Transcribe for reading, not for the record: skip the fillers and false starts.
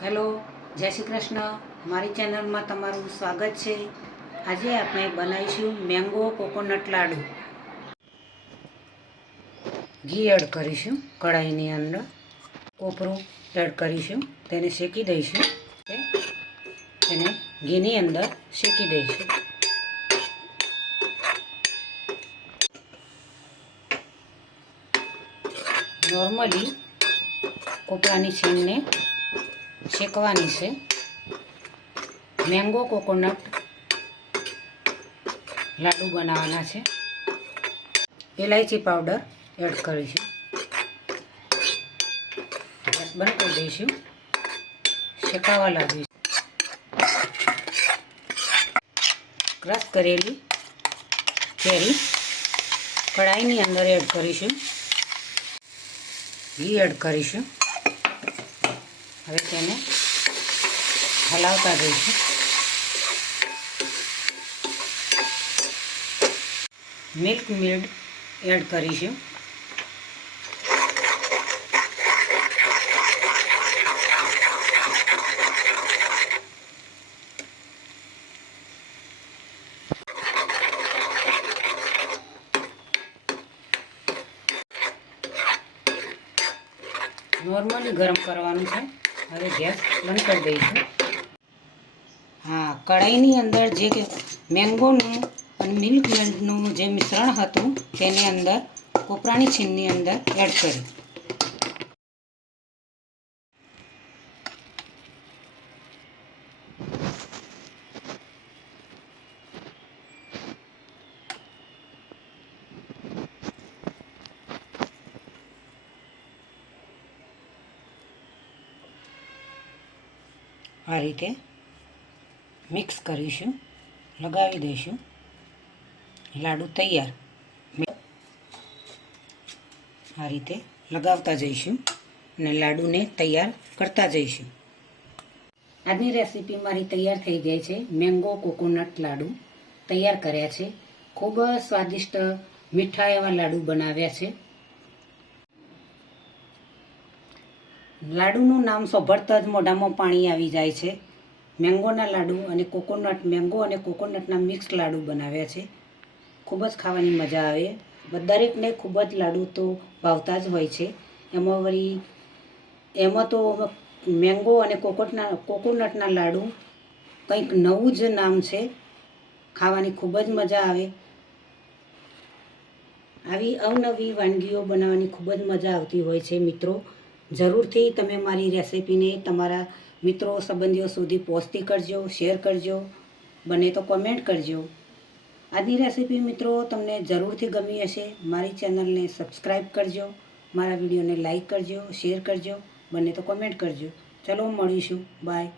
Hello, જય શ્રી કૃષ્ણ. મારી ચેનલમાં તમારું સ્વાગત છે. આજે આપણે બનાવીશું મેંગો કોકોનટ લાડુ. ઘી એડ કરીશું કઢાઈની અંદર. કોપરું એડ કરીશું, તેને શેકી દઈશું. તેને ઘીની અંદર શેકી દઈશું. નોર્મલી કોપરાની છીણને શેકવાની છે. મેંગો કોકોનટ લાડુ બનાવવાના છે. ઇલાયચી પાવડર એડ કરીશું. ગેસ બંધ કરી દઈશું. શેકાવા લાવીશું. ક્રશ કરેલી કેરી કઢાઈની અંદર એડ કરીશું. ઘી એડ કરીશું. હવે તેને હલાવતા જઈશું. મિલ્ક મેડ એડ કરીશું. નોર્મલી ગરમ કરવાનું છે. હવે ગેસ બંધ કરી દઈશું. હા, કઢાઈની અંદર જે મેંગોનું અને મિલ્ક મેડનું જે મિશ્રણ હતું તેની અંદર કોપરાની છીણની અંદર એડ કરી આ રીતે મિક્સ કરીશું, લગાવી દઈશું. લાડુ તૈયાર. આ રીતે લગાવતા જઈશું અને લાડુને તૈયાર કરતા જઈશું. આજની રેસીપી મારી તૈયાર થઈ ગઈ છે. મેંગો કોકોનટ લાડુ તૈયાર કર્યા છે. ખૂબ જ સ્વાદિષ્ટ મીઠા એવા લાડુ બનાવ્યા છે. લાડુનું નામ સાંભળતા જ મોઢામાં પાણી આવી જાય છે. મેંગોના લાડુ અને મેંગો અને કોકોનટના મિક્સ લાડુ બનાવ્યા છે. ખૂબ જ ખાવાની મજા આવે. દરેકને ખૂબ જ લાડુ તો ભાવતા જ હોય છે. એમાં તો મેંગો અને કોકોનટના લાડુ કંઈક નવું જ નામ છે. ખાવાની ખૂબ જ મજા આવે. આવી અવનવી વાનગીઓ બનાવવાની ખૂબ જ મજા આવતી હોય છે. મિત્રો, જરૂરથી તમે મારી રેસીપીને તમારા મિત્રો સંબંધીઓ સુધી પહોંચતી કરજો, શેર કરજો, બને તો કોમેન્ટ કરજો. આજની રેસીપી મિત્રો તમને જરૂરથી ગમી હશે. મારી ચેનલને સબસ્ક્રાઈબ કરજો, મારા વિડીયોને લાઈક કરજો, શેર કરજો, બને તો કોમેન્ટ કરજો. ચલો મળીશું. બાય.